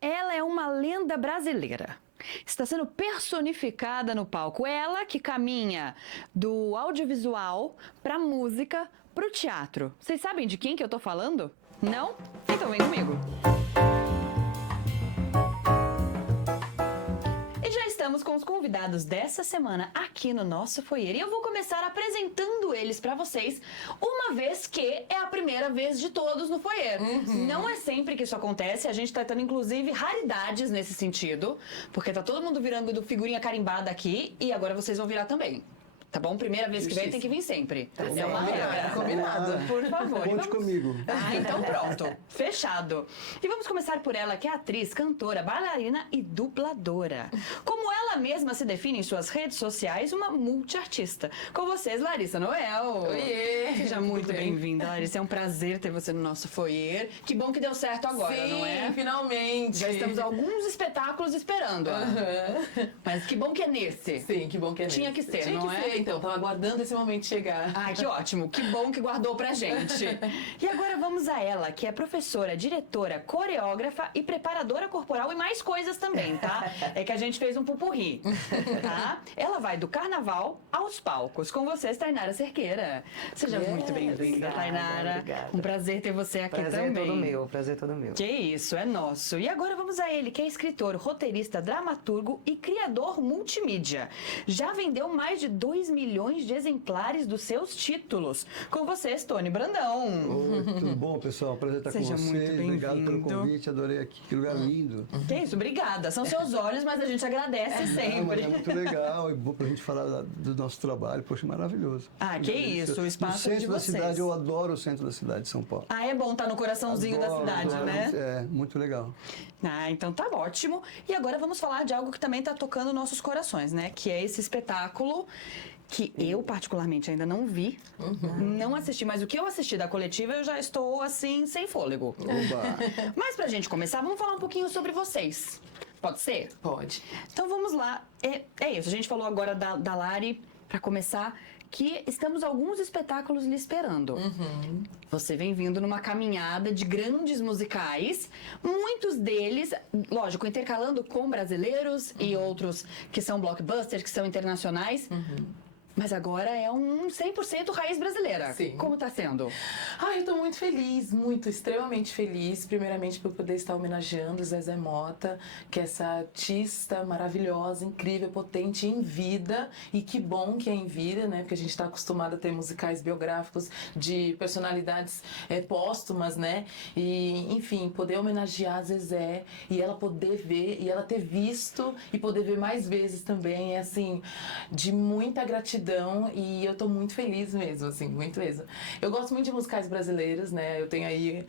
Ela é uma lenda brasileira. Está sendo personificada no palco. Ela que caminha do audiovisual para a música, para o teatro. Vocês sabem de quem que eu tô falando? Não? Então vem comigo. E já estamos com os convidados dessa semana aqui no nosso foyer. E eu vou começar apresentando eles pra vocês, uma vez que é a primeira vez de todos no foyer. Não é sempre que isso acontece, a gente tá tendo inclusive raridades nesse sentido, porque tá todo mundo virando do figurinha carimbada aqui e agora vocês vão virar também. Tá bom? Primeira vez que vem tem que vir sempre. É uma regra. Combinado. Por favor. Conte comigo. Ah, então pronto. Fechado. E vamos começar por ela, que é atriz, cantora, bailarina e dubladora. Como ela mesma se define em suas redes sociais, uma multiartista. Com vocês, Larissa Noel. Oiê! Seja muito bem-vinda, Larissa. É um prazer ter você no nosso foyer. Que bom que deu certo agora, Sim, não é? finalmente. Já estamos alguns espetáculos esperando. Mas que bom que é nesse. Sim, que bom que é Tinha nesse. que ser, Tinha não que é? ser, então. Tava aguardando esse momento chegar. Ai, que ótimo. Que bom que guardou pra gente. E agora vamos a ela, que é professora, diretora, coreógrafa e preparadora corporal e mais coisas também, tá? É que a gente fez um pupurri, tá? Ela vai do carnaval aos palcos. Com vocês, Tainara Cerqueira. Seja muito bem-vinda, Obrigada, Tainara. obrigada. Um prazer ter você aqui Prazer também. é todo meu, prazer é todo meu. Que isso, é nosso. E agora vamos a ele, que é escritor, roteirista, dramaturgo e criador multimídia. Já vendeu mais de 2 milhões de exemplares dos seus títulos. Com vocês, Tony Brandão. Oi, tudo bom, pessoal? Prazer estar Seja com muito vocês. Obrigado pelo bem-vindo. convite, adorei aqui. Que lugar lindo. Que isso, obrigada. São seus olhos, mas a gente agradece Não, mas sempre. é muito legal, é bom pra gente falar do nosso trabalho. Poxa, maravilhoso. Ah, que isso, o espaço no é de centro da vocês. cidade, eu adoro o centro da cidade de São Paulo. Ah, é bom estar no coraçãozinho da Adoro, cidade, adoro. né? É, muito legal. Ah, então tá ótimo. E agora vamos falar de algo que também tá tocando nossos corações, né? Que é esse espetáculo que eu particularmente ainda não vi, não assisti, mas o que eu assisti da coletiva eu já estou assim, sem fôlego. Oba! Mas pra gente começar, vamos falar um pouquinho sobre vocês. Pode ser? Pode. Então vamos lá. É isso, a gente falou agora da Lari, pra começar, que estamos alguns espetáculos lhe esperando. Você vem vindo numa caminhada de grandes musicais, muitos deles, lógico, intercalando com brasileiros e outros que são blockbusters, que são internacionais. Mas agora é um 100% raiz brasileira. Sim. Como tá sendo? Ai, eu tô muito feliz, extremamente feliz. Primeiramente por poder estar homenageando Zezé Mota, que é essa artista maravilhosa, incrível, potente em vida. E que bom que é em vida, né? Porque a gente tá acostumado a ter musicais biográficos de personalidades póstumas, né? E, enfim, poder homenagear a Zezé e ela poder ver, e ela ter visto e poder ver mais vezes também, é assim, de muita gratidão. E eu tô muito feliz mesmo, assim, muito mesmo. Eu gosto muito de musicais brasileiros, né? Eu tenho aí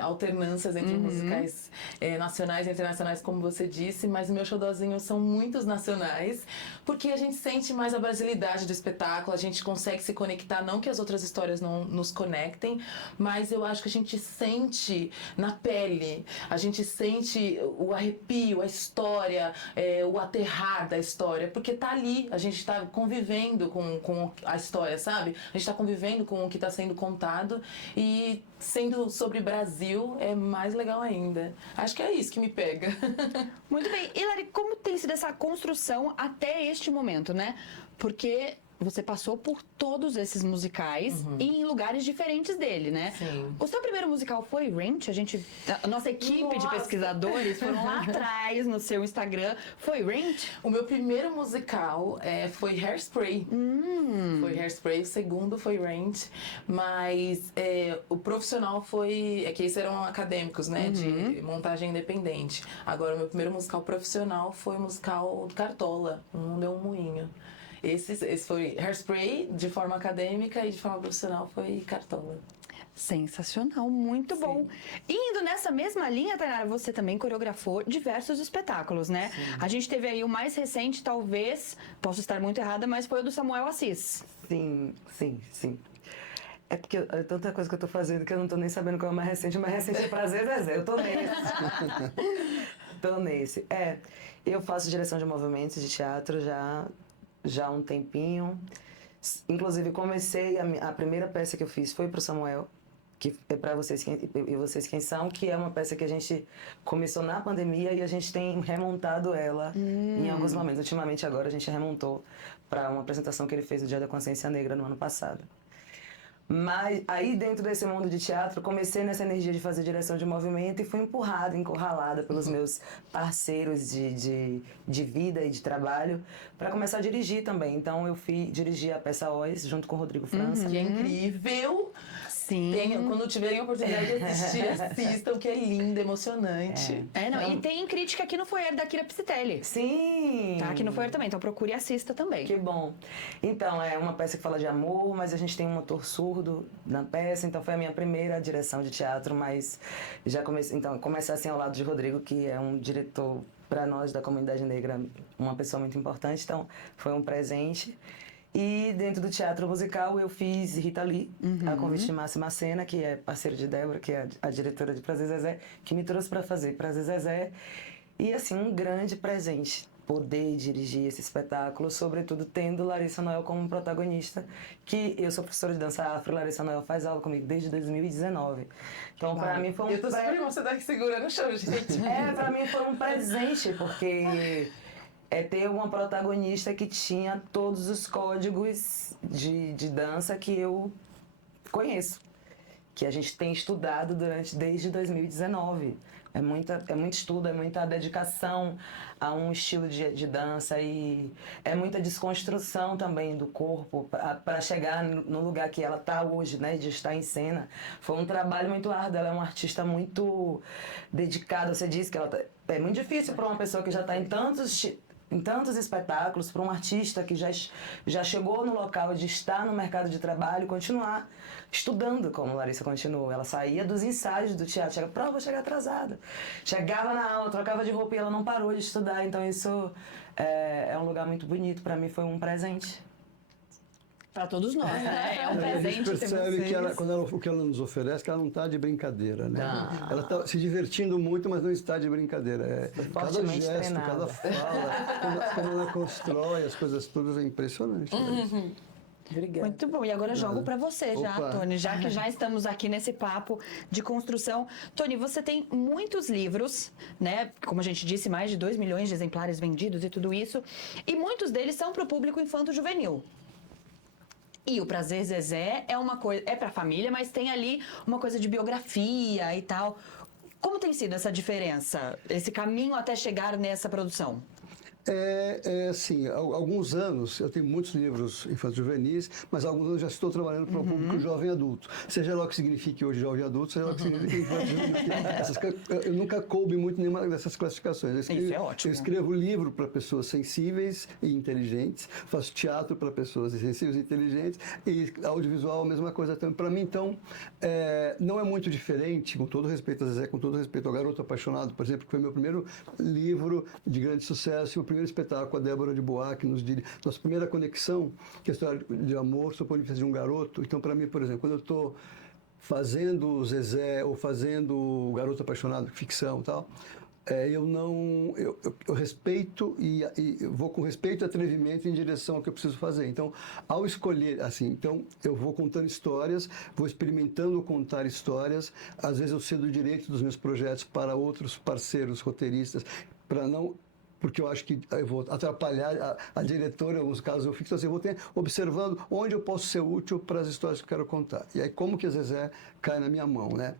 alternâncias entre musicais nacionais e internacionais, como você disse, mas o meu xodózinho são muitos nacionais, porque a gente sente mais a brasilidade do espetáculo, a gente consegue se conectar, não que as outras histórias não nos conectem, mas eu acho que a gente sente na pele, a gente sente o arrepio, a história, o aterrar da história, porque tá ali, a gente tá convivendo com a história, sabe? A gente tá convivendo com o que tá sendo contado e sendo sobre Brasil é mais legal ainda. Acho que é isso que me pega. Muito bem. E Lari, como tem sido essa construção até este momento, né? Porque você passou por todos esses musicais e em lugares diferentes dele, né? Sim. O seu primeiro musical foi Rent? A nossa equipe de pesquisadores foram lá atrás no seu Instagram. Foi Rent? O meu primeiro musical foi Hairspray. Foi Hairspray, o segundo foi Rent. Mas o profissional foi... É que esses eram acadêmicos, né? De montagem independente. Agora, o meu primeiro musical profissional foi o musical Cartola. O Mundo é um Moinho. Esse foi Hairspray de forma acadêmica e de forma profissional foi Cartola. Sensacional, muito bom. E indo nessa mesma linha, Tainara, você também coreografou diversos espetáculos, né? Sim. A gente teve aí o mais recente, talvez, posso estar muito errada, mas foi o do Samuel Assis. Sim, sim, sim. É porque é tanta coisa que eu tô fazendo que eu não tô nem sabendo qual é o mais recente. O mais recente é Prazer Zezé, eu tô nesse. Tô nesse. Eu faço direção de movimentos de teatro já há um tempinho. Inclusive, comecei, a primeira peça que eu fiz foi pro Samuel. que é para vocês e vocês quem são, que é uma peça que a gente começou na pandemia e a gente tem remontado ela em alguns momentos. Ultimamente agora a gente remontou para uma apresentação que ele fez no Dia da Consciência Negra no ano passado. Mas aí dentro desse mundo de teatro, comecei nessa energia de fazer direção de movimento e fui empurrada, encurralada pelos meus parceiros de vida e de trabalho para começar a dirigir também. Então eu fui dirigir a peça Oz junto com o Rodrigo França. Que é incrível. Sim. Quando tiverem a oportunidade de assistir, assistam, que é lindo, emocionante. E tem crítica aqui no Foyer da Kira Psitelli. Sim! Tá aqui no Foyer também, então procure e assista também. Que bom. Então, é uma peça que fala de amor, mas a gente tem um motor surdo na peça, então foi a minha primeira direção de teatro, mas já comecei, então, começar assim ao lado de Rodrigo, que é um diretor para nós da comunidade negra, uma pessoa muito importante, então foi um presente. E dentro do teatro musical eu fiz Rita Lee, a convite de Márcio Macena, que é parceiro de Débora, que é a diretora de Prazer Zezé, que me trouxe para fazer Prazer Zezé. E assim, um grande presente poder dirigir esse espetáculo, sobretudo tendo Larissa Noel como protagonista, que eu sou professora de dança afro, Larissa Noel faz aula comigo desde 2019. Então, para mim foi um... Eu tô super emocionada que segura no chão, gente. Para mim foi um presente, porque é ter uma protagonista que tinha todos os códigos de dança que eu conheço, que a gente tem estudado desde 2019. É muito estudo, é muita dedicação a um estilo de dança e é muita desconstrução também do corpo para chegar no lugar que ela está hoje, né, de estar em cena. Foi um trabalho muito árduo, ela é uma artista muito dedicada. Você disse que é muito difícil para uma pessoa que já está em tantos espetáculos, para um artista que já chegou no local de estar no mercado de trabalho, continuar estudando, como Larissa continuou. Ela saía dos ensaios do teatro, chegava, prova, chegar atrasada. Chegava na aula, trocava de roupa e ela não parou de estudar. Então isso é um lugar muito bonito, para mim foi um presente. Para todos nós, né? É um A presente gente ter percebe vocês. que o que ela nos oferece, que ela não está de brincadeira, né? Não. Ela está se divertindo muito, mas não está de brincadeira. Cada Fortemente gesto, treinada. cada fala, quando ela constrói as coisas todas, é impressionante. Né? Obrigada. Muito bom. E agora eu jogo para você já, Opa. Tony, já que já estamos aqui nesse papo de construção. Tony, você tem muitos livros, né? Como a gente disse, mais de 2 milhões de exemplares vendidos e tudo isso. E muitos deles são para o público infanto-juvenil. E o Prazer Zezé é uma coisa, é para a família, mas tem ali uma coisa de biografia e tal. Como tem sido essa diferença, esse caminho até chegar nessa produção? Assim, há alguns anos, eu tenho muitos livros infantis juvenis, mas há alguns anos já estou trabalhando para o público jovem adulto. Seja lá o que signifique hoje jovem adulto, seja lá o que signifique infantil juvenil. Eu nunca coube muito nenhuma dessas classificações. Isso é ótimo. Eu escrevo livro para pessoas sensíveis e inteligentes, faço teatro para pessoas sensíveis e inteligentes, e audiovisual a mesma coisa também. Para mim, então, não é muito diferente, com todo respeito a Zezé, com todo respeito ao Garoto Apaixonado, por exemplo, que foi meu primeiro livro de grande sucesso, e o primeiro espetáculo com a Débora de Bois, que nos diz nossa primeira conexão, que é a história de amor, sob o ponto de vista de um garoto. Então, para mim, por exemplo, quando eu estou fazendo Zezé ou fazendo o Garoto Apaixonado, ficção e tal, eu respeito e vou com respeito e atrevimento em direção ao que eu preciso fazer. Então, ao escolher, assim, então eu vou contando histórias, vou experimentando contar histórias, às vezes eu cedo o direito dos meus projetos para outros parceiros roteiristas, para não... porque eu acho que eu vou atrapalhar a diretora, em alguns casos eu fico assim, eu vou ter observando onde eu posso ser útil para as histórias que eu quero contar. E aí como que a Zezé cai na minha mão, né?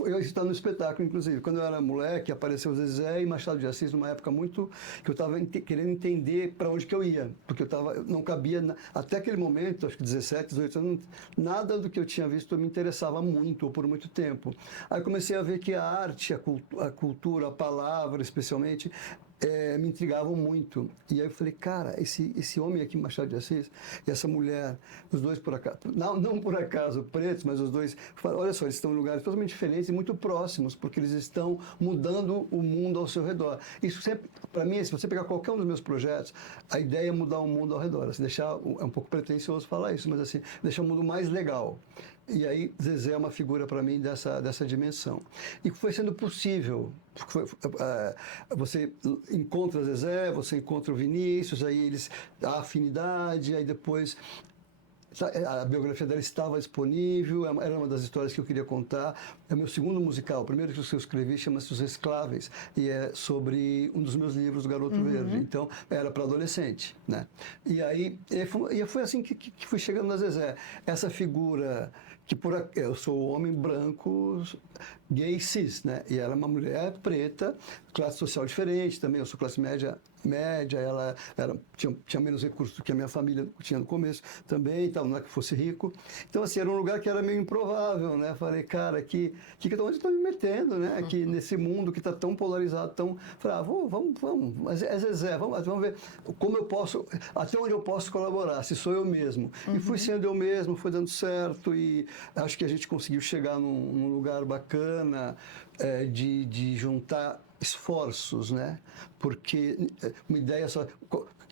Eu estava no espetáculo, inclusive, quando eu era moleque, apareceu Zezé e Machado de Assis numa época muito que eu estava querendo entender para onde que eu ia, porque eu não cabia, até aquele momento, acho que 17, 18 anos, nada do que eu tinha visto me interessava muito, ou por muito tempo. Aí comecei a ver que a arte, a cultura, a palavra, especialmente, me intrigavam muito. E aí eu falei, cara, esse homem aqui, Machado de Assis, e essa mulher, os dois por acaso, não por acaso pretos, mas os dois, olha só, eles estão em lugares totalmente diferentes e muito próximos, porque eles estão mudando o mundo ao seu redor. Isso sempre, para mim, se você pegar qualquer um dos meus projetos, a ideia é mudar o mundo ao redor. Assim, é um pouco pretensioso falar isso, mas assim, deixar o mundo mais legal. E aí, Zezé é uma figura para mim dessa dimensão. E foi sendo possível. Você encontra Zezé, você encontra o Vinícius, aí a afinidade, aí depois a biografia dela estava disponível, era uma das histórias que eu queria contar. É o meu segundo musical. O primeiro que eu escrevi chama-se Os Escláveis, e é sobre um dos meus livros, O Garoto Verde. Então, era para adolescente, né? E aí, foi assim que fui chegando na Zezé. Essa figura eu sou um homem branco, gay cis, né? E ela é uma mulher preta, classe social diferente também. Eu sou classe média, ela tinha menos recursos do que a minha família tinha no começo também, então não é que fosse rico. Então, assim, era um lugar que era meio improvável, né? Falei, cara, onde eu estou me metendo, né? Aqui nesse mundo que está tão polarizado, Falei, vamos, mas é Zezé, vamos ver como eu posso, até onde eu posso colaborar, se sou eu mesmo. E fui sendo eu mesmo, foi dando certo, e acho que a gente conseguiu chegar num lugar bacana de juntar esforços, né? Porque uma ideia só...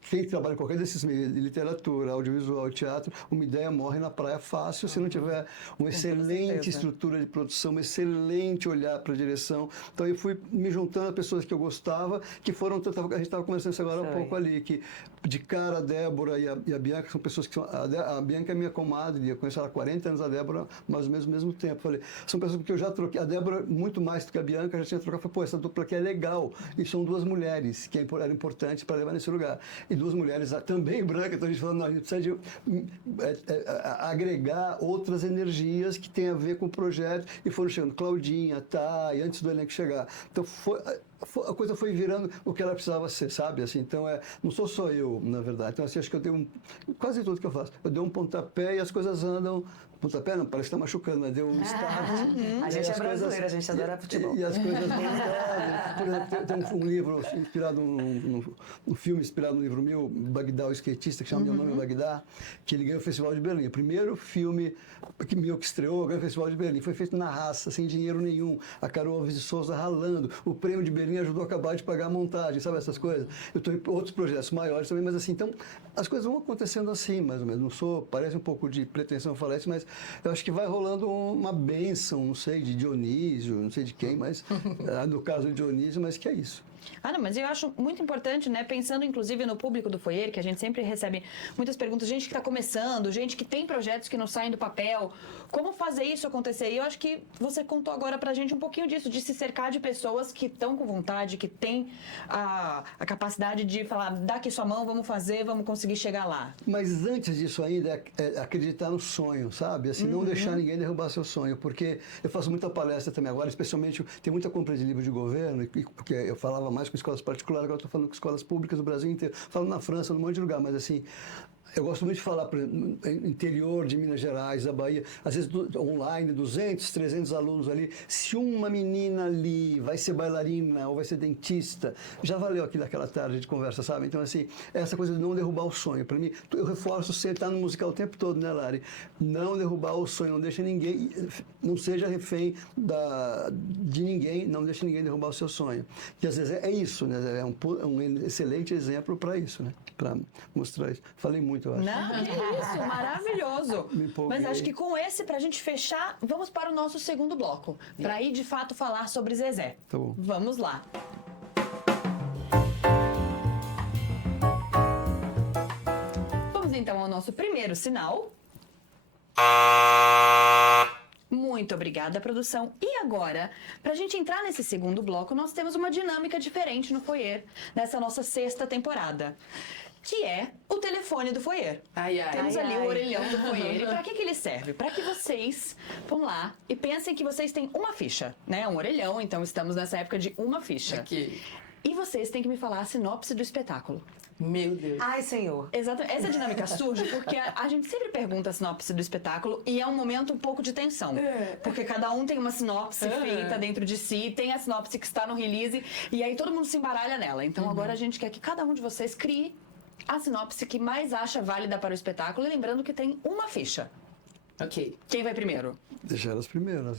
Quem trabalha em qualquer desses meios, de literatura, audiovisual, teatro, uma ideia morre na praia fácil se não tiver uma excelente estrutura de produção, um excelente olhar para a direção. Então eu fui me juntando a pessoas que eu gostava, que foram tanto... A gente estava conversando isso agora há pouco ali, que de cara a Débora e a Bianca são pessoas que são... A Bianca é minha comadre, eu conheço ela há 40 anos, a Débora mais ou menos ao mesmo tempo. Falei, são pessoas que eu já troquei. A Débora, muito mais do que a Bianca, já tinha trocado. Falei, pô, essa dupla aqui é legal. E são duas mulheres, que era importante para levar nesse lugar. E duas mulheres também brancas, então a gente falando, não, a gente precisa de agregar outras energias que têm a ver com o projeto, e foram chegando Claudinha, Thay, antes do elenco chegar. Então a coisa foi virando o que ela precisava ser, sabe? Assim, então não sou só eu, na verdade. Então assim, acho que eu tenho quase tudo que eu faço. Eu dei um pontapé e as coisas andam. Pontapé não, parece que está machucando, mas deu um start. A gente é brasileiro, a gente adora futebol. E as coisas vão andando. Por exemplo, tem um livro inspirado num filme inspirado no livro meu, Bagdá, o skatista, que chama Meu Nome é Bagdá, que ele ganhou o Festival de Berlim. O primeiro filme que estreou, ganhou o Festival de Berlim. Foi feito na raça, sem dinheiro nenhum. A Carol Alves de Souza ralando. O prêmio de Berlim ajudou a acabar de pagar a montagem, sabe essas coisas? Eu estou em outros projetos maiores também, mas assim, então, as coisas vão acontecendo assim, mais ou menos. Parece um pouco de pretensão falar isso, mas eu acho que vai rolando uma bênção, não sei, de Dionísio, não sei de quem, mas no caso de Dionísio, mas que é isso. Não, mas eu acho muito importante, né? Pensando inclusive no público do Foyer, que a gente sempre recebe muitas perguntas, gente que está começando, gente que tem projetos que não saem do papel, como fazer isso acontecer? E eu acho que você contou agora pra gente um pouquinho disso, de se cercar de pessoas que estão com vontade, que têm a capacidade de falar, dá aqui sua mão, vamos fazer, vamos conseguir chegar lá. Mas antes disso ainda, é acreditar no sonho, sabe? Assim, não deixar ninguém derrubar seu sonho, porque eu faço muita palestra também agora, especialmente, tem muita compra de livros de governo, que eu falava mais com escolas particulares, agora estou falando com escolas públicas do Brasil inteiro, falo na França, num monte de lugar, mas assim, eu gosto muito de falar, por exemplo, no interior de Minas Gerais, da Bahia, às vezes online, 200, 300 alunos ali, se uma menina ali vai ser bailarina ou vai ser dentista, já valeu aqui daquela tarde de conversa, sabe? Então, assim, essa coisa de não derrubar o sonho, para mim, eu reforço você estar no musical o tempo todo, né, Lari? Não derrubar o sonho, não deixa ninguém, não seja refém de ninguém, não deixa ninguém derrubar o seu sonho. E às vezes é isso, né? É um excelente exemplo para isso, né? Para mostrar isso. Falei muito. Não, que isso, maravilhoso. Mas acho que com esse, pra gente fechar, vamos para o nosso segundo bloco. Pra ir, de fato, falar sobre Zezé. Tá bom. Vamos lá. Vamos então ao nosso primeiro sinal. Muito obrigada, produção. E agora, pra gente entrar nesse segundo bloco, nós temos uma dinâmica diferente no Foyer, nessa nossa sexta temporada, que é o telefone do Foyer. Temos ali o orelhão do Foyer. E pra que ele serve? Pra que vocês vão lá e pensem que vocês têm uma ficha, né? Um orelhão, então estamos nessa época de uma ficha. Aqui. E vocês têm que me falar a sinopse do espetáculo. Meu Deus. Ai, senhor. Exato. Essa dinâmica surge porque a gente sempre pergunta a sinopse do espetáculo e é um momento um pouco de tensão. Porque cada um tem uma sinopse feita dentro de si, tem a sinopse que está no release e aí todo mundo se embaralha nela. Então agora a gente quer que cada um de vocês crie a sinopse que mais acha válida para o espetáculo, e lembrando que tem uma ficha. Ok. Quem vai primeiro? Deixar elas primeiro,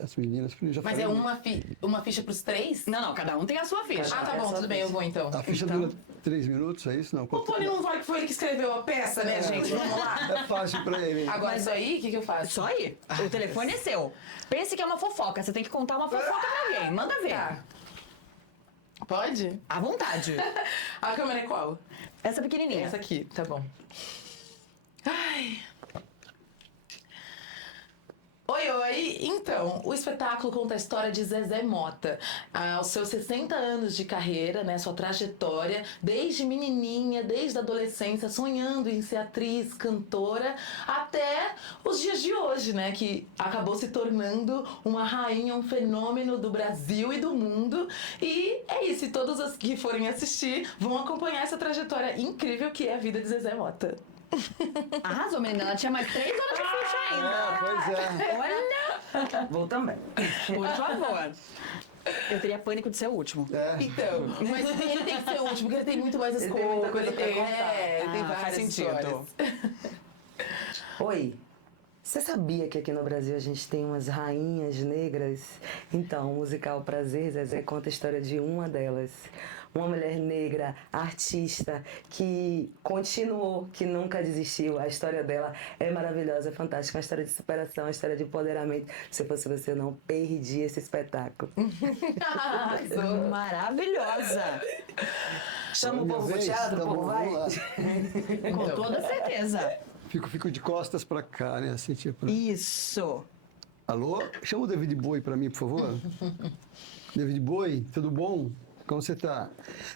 as meninas primeiro. Mas é uma ficha pros três? Não, cada um tem a sua ficha. Ah, tá bom, tudo bem, eu vou então. A ficha dura 3 minutos, é isso? Não, O Tony não fala que foi ele que escreveu a peça, né, gente? Vamos lá. É fácil pra ele. Agora, isso aí, o que eu faço? Só aí. O telefone é seu. Pense que é uma fofoca. Você tem que contar uma fofoca pra alguém. Manda ver. Tá. Pode? À vontade. A câmera é qual? Essa pequenininha. Essa aqui, tá bom. Ai. Então, o espetáculo conta a história de Zezé Mota, aos seus 60 anos de carreira, né, sua trajetória, desde menininha, desde a adolescência, sonhando em ser atriz, cantora, até os dias de hoje, né, que acabou se tornando uma rainha, um fenômeno do Brasil e do mundo. E é isso, e todos os que forem assistir vão acompanhar essa trajetória incrível que é a vida de Zezé Mota. Arrasou, menina. Ela tinha mais 3 horas de ficha ainda. Pois é. Olha, Vou também. por favor. Eu teria pânico de ser o último. É. Então, mas ele tem que ser o último, porque ele tem muito mais Ele escopo, tem muita coisa pra contar. ele tem Faz várias sentido. histórias. Oi, você sabia que aqui no Brasil a gente tem umas rainhas negras? Então, o musical Prazer Zezé conta a história de uma delas. Uma mulher negra, artista, que continuou, que nunca desistiu. A história dela é maravilhosa, é fantástica. Uma história de superação, uma história de empoderamento. Se fosse você, eu não perdi esse espetáculo. Maravilhosa. Chama o Minha povo pro vez? teatro, Tá o povo bom, vai. vamos lá. Com toda certeza. Fico de costas pra cá, né? Assim, tipo... Isso. Alô? Chama o David Bowie pra mim, por favor. David Bowie, tudo bom? Como você tá?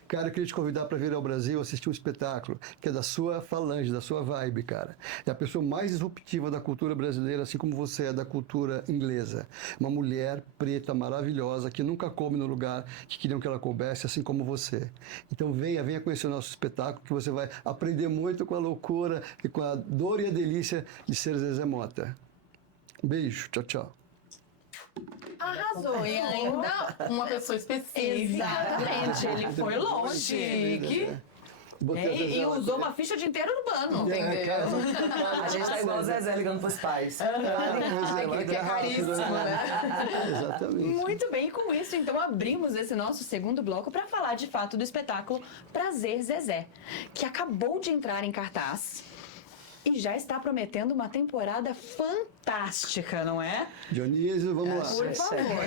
Cara, eu queria te convidar para vir ao Brasil assistir um espetáculo que é da sua falange, da sua vibe, cara. É a pessoa mais disruptiva da cultura brasileira, assim como você é da cultura inglesa. Uma mulher preta maravilhosa que nunca coube no lugar que queriam que ela coubesse, assim como você. Então venha conhecer o nosso espetáculo, que você vai aprender muito com a loucura e com a dor e a delícia de ser Zezé Mota. Um beijo, tchau, tchau. Arrasou. E ainda... Uma pessoa específica. Exatamente. Ele foi longe. Chique. Botei a E Zezé lá. usou uma ficha de inteiro urbano. Entendeu? A gente tá igual o Zezé ligando pros pais. Pois é, Aquele vai que é dar rápido, caríssimo, né? Exatamente. Muito bem, com isso, então abrimos esse nosso segundo bloco para falar de fato do espetáculo Prazer Zezé, que acabou de entrar em cartaz e já está prometendo uma temporada fantástica, não é? Dionísio, vamos lá. Por favor.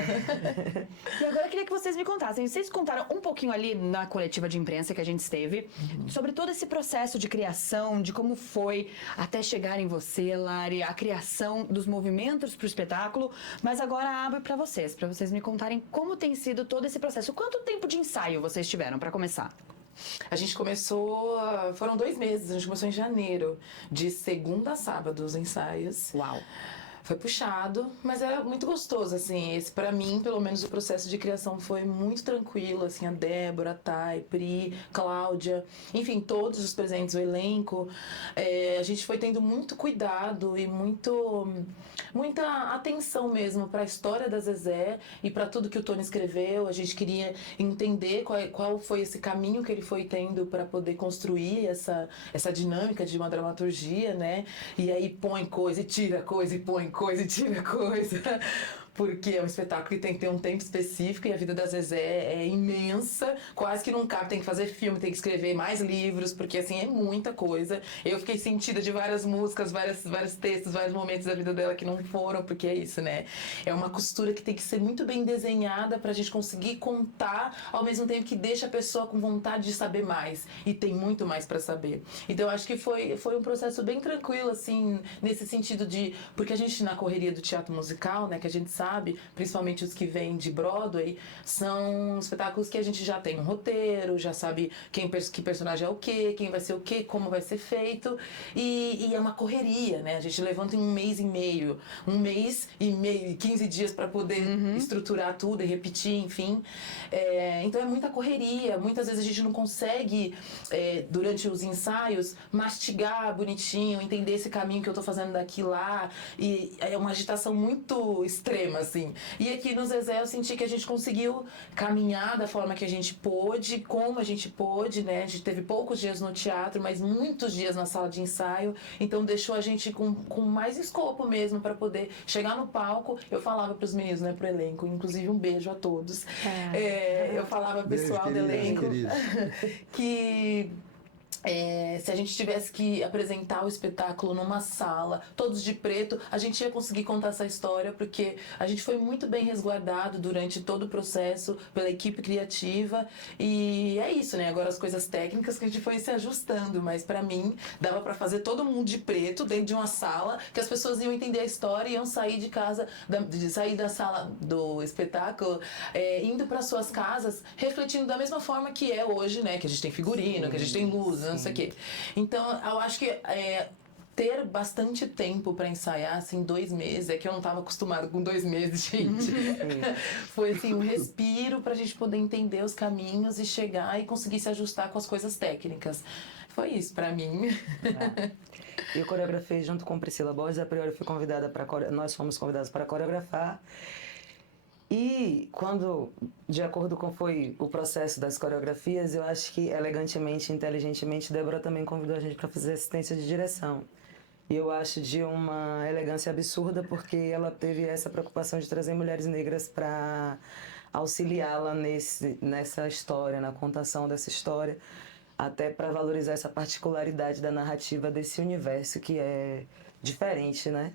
E agora eu queria que vocês me contassem. Vocês contaram um pouquinho ali na coletiva de imprensa que a gente esteve sobre todo esse processo de criação, de como foi até chegar em você, Lari, a criação dos movimentos para o espetáculo. Mas agora abro para vocês me contarem como tem sido todo esse processo. Quanto tempo de ensaio vocês tiveram para começar? A gente começou, foram 2 meses, a gente começou em janeiro, de segunda a sábado os ensaios. Uau! Foi puxado, mas é muito gostoso, assim, esse pra mim, pelo menos o processo de criação foi muito tranquilo, assim, a Débora, a Thay, Pri, Cláudia, enfim, todos os presentes, o elenco, a gente foi tendo muito cuidado e muita atenção mesmo pra história da Zezé e pra tudo que o Tony escreveu. A gente queria entender qual foi esse caminho que ele foi tendo pra poder construir essa dinâmica de uma dramaturgia, né, e aí põe coisa e tira coisa e põe coisa e tira coisa, porque é um espetáculo que tem que ter um tempo específico e a vida da Zezé é imensa, quase que não cabe, tem que fazer filme, tem que escrever mais livros, porque assim, é muita coisa. Eu fiquei sentida de várias músicas, vários textos, vários momentos da vida dela que não foram, porque é isso, né? É uma costura que tem que ser muito bem desenhada pra gente conseguir contar, ao mesmo tempo que deixa a pessoa com vontade de saber mais, e tem muito mais pra saber. Então, acho que foi um processo bem tranquilo, assim, nesse sentido de... Porque a gente, na correria do teatro musical, né, que a gente sabe, principalmente os que vêm de Broadway, são espetáculos que a gente já tem um roteiro, já sabe que personagem é o quê, quem vai ser o quê, como vai ser feito, e é uma correria, né? A gente levanta em 1 mês e meio, 15 dias para poder estruturar tudo e repetir, enfim. Então é muita correria, muitas vezes a gente não consegue, durante os ensaios, mastigar bonitinho, entender esse caminho que eu tô fazendo daqui lá, e é uma agitação muito extrema, assim. E aqui no Zezé eu senti que a gente conseguiu caminhar da forma que a gente pôde, como a gente pôde, né? A gente teve poucos dias no teatro, mas muitos dias na sala de ensaio, então deixou a gente com mais escopo mesmo para poder chegar no palco. Eu falava pros meninos, né, pro elenco, inclusive um beijo a todos. Eu falava pro pessoal do elenco que Se a gente tivesse que apresentar o espetáculo numa sala, todos de preto, a gente ia conseguir contar essa história, porque a gente foi muito bem resguardado durante todo o processo pela equipe criativa, e é isso, né? Agora as coisas técnicas que a gente foi se ajustando, mas pra mim dava pra fazer todo mundo de preto dentro de uma sala, que as pessoas iam entender a história e iam sair de casa, sair da sala do espetáculo, indo para suas casas, refletindo da mesma forma que é hoje, né? Que a gente tem figurino, que a gente tem luz, não sei o quê. Então, eu acho que ter bastante tempo para ensaiar, assim, 2 meses, é que eu não estava acostumada com 2 meses, gente. Foi, assim, um respiro pra gente poder entender os caminhos e chegar e conseguir se ajustar com as coisas técnicas. Foi isso pra mim. Eu coreografei junto com Priscila Borges, a priori fui convidada nós fomos convidados para coreografar. E quando, de acordo com foi o processo das coreografias, eu acho que elegantemente, inteligentemente, Débora também convidou a gente para fazer assistência de direção. E eu acho de uma elegância absurda, porque ela teve essa preocupação de trazer mulheres negras para auxiliá-la nessa história, na contação dessa história, até para valorizar essa particularidade da narrativa desse universo que é diferente, né?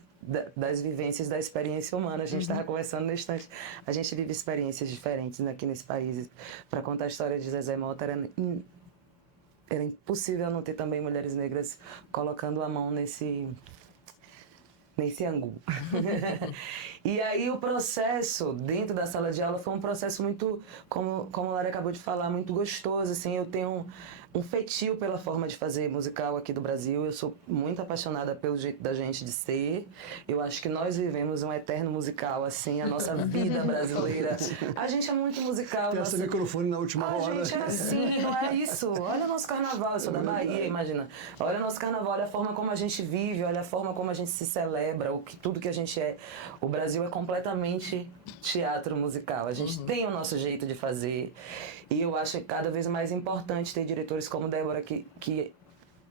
Das vivências, da experiência humana. A gente estava conversando no instante. A gente vive experiências diferentes aqui nesse país. Para contar a história de Zezé Mota, era impossível não ter também mulheres negras colocando a mão nesse ângulo. E aí o processo dentro da sala de aula foi um processo muito, como a Lara acabou de falar, muito gostoso. Assim, eu tenho um feitio pela forma de fazer musical aqui do Brasil. Eu sou muito apaixonada pelo jeito da gente de ser. Eu acho que nós vivemos um eterno musical, assim, a nossa vida brasileira. A gente é muito musical. Tem esse microfone na última hora. A gente é assim, não é isso? Olha o nosso carnaval, eu sou da Bahia, imagina. Olha o nosso carnaval, olha a forma como a gente vive, olha a forma como a gente se celebra, tudo que a gente é. O Brasil é completamente teatro musical. A gente tem o nosso jeito de fazer. E eu acho cada vez mais importante ter diretores como Débora que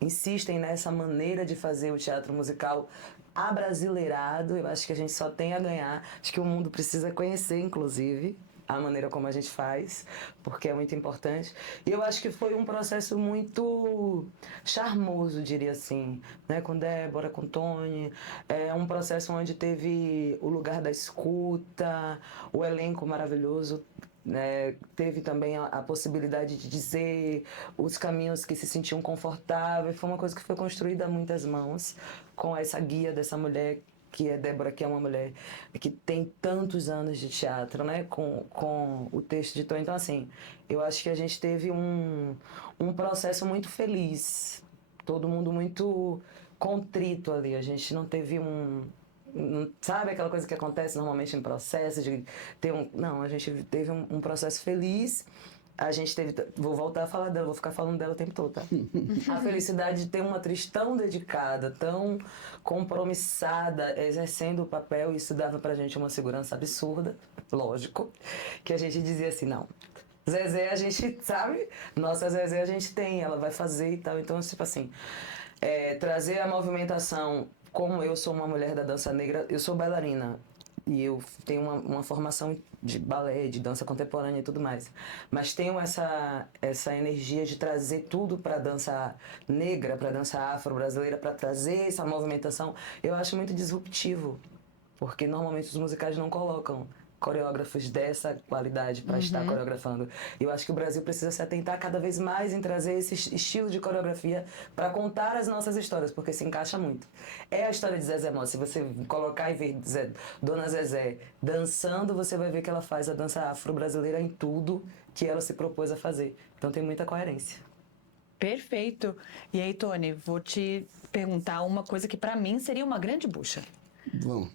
insistem nessa maneira de fazer o teatro musical abrasileirado. Eu acho que a gente só tem a ganhar. Acho que o mundo precisa conhecer, inclusive, a maneira como a gente faz, porque é muito importante. E eu acho que foi um processo muito charmoso, diria assim, né? Com Débora, com Tony. É um processo onde teve o lugar da escuta, o elenco maravilhoso. Teve também a possibilidade de dizer os caminhos que se sentiam confortáveis. Foi uma coisa que foi construída a muitas mãos, com essa guia dessa mulher que é Débora, que é uma mulher que tem tantos anos de teatro, né, com o texto de Tony. Então, assim, eu acho que a gente teve um processo muito feliz, todo mundo muito contrito ali. A gente não teve sabe aquela coisa que acontece normalmente em processo de ter não, a gente teve um processo feliz. A gente teve, vou voltar a falar dela, vou ficar falando dela o tempo todo, tá? A felicidade de ter uma atriz tão dedicada, tão compromissada, exercendo o papel, isso dava pra gente uma segurança absurda, lógico, que a gente dizia assim, não, Zezé a gente sabe, nossa Zezé a gente tem, ela vai fazer e tal. Então, tipo assim, trazer a movimentação. Como eu sou uma mulher da dança negra, eu sou bailarina e eu tenho uma formação de balé, de dança contemporânea e tudo mais. Mas tenho essa energia de trazer tudo para a dança negra, para a dança afro-brasileira, para trazer essa movimentação. Eu acho muito disruptivo, porque normalmente os musicais não colocam coreógrafos dessa qualidade para estar coreografando. Eu acho que o Brasil precisa se atentar cada vez mais em trazer esse estilo de coreografia para contar as nossas histórias, porque se encaixa muito. É a história de Zezé Mota. Se você colocar e ver Dona Zezé dançando, você vai ver que ela faz a dança afro-brasileira em tudo que ela se propôs a fazer. Então tem muita coerência. Perfeito. E aí, Tony, vou te perguntar uma coisa que para mim seria uma grande bucha. Vamos.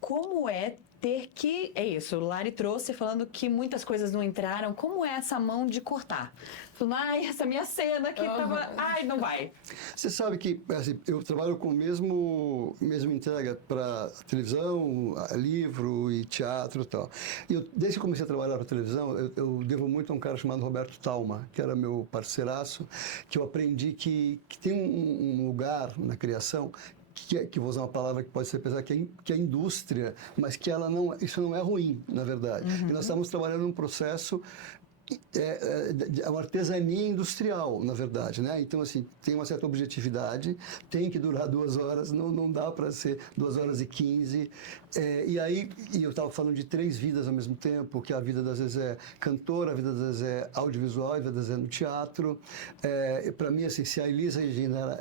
Como é ter que... É isso, o Lari trouxe falando que muitas coisas não entraram. Como é essa mão de cortar? Falando, ai, essa minha cena aqui tava... Ai, não vai. Você sabe que assim, eu trabalho com mesmo entrega para televisão, livro e teatro e tal. E desde que comecei a trabalhar para televisão, eu devo muito a um cara chamado Roberto Talma, que era meu parceiraço, que eu aprendi que tem um lugar na criação que vou usar uma palavra que pode ser pesada, que é a indústria, mas que isso não é ruim, na verdade. E nós estamos trabalhando num processo é uma artesania industrial, na verdade, né? Então, assim, tem uma certa objetividade, tem que durar 2 horas, não dá para ser 2 horas e 15. E aí, eu estava falando de 3 vidas ao mesmo tempo, que a vida da Zezé cantora, a vida da Zezé audiovisual, a vida da Zezé no teatro. Para mim, assim, se a Elis Regina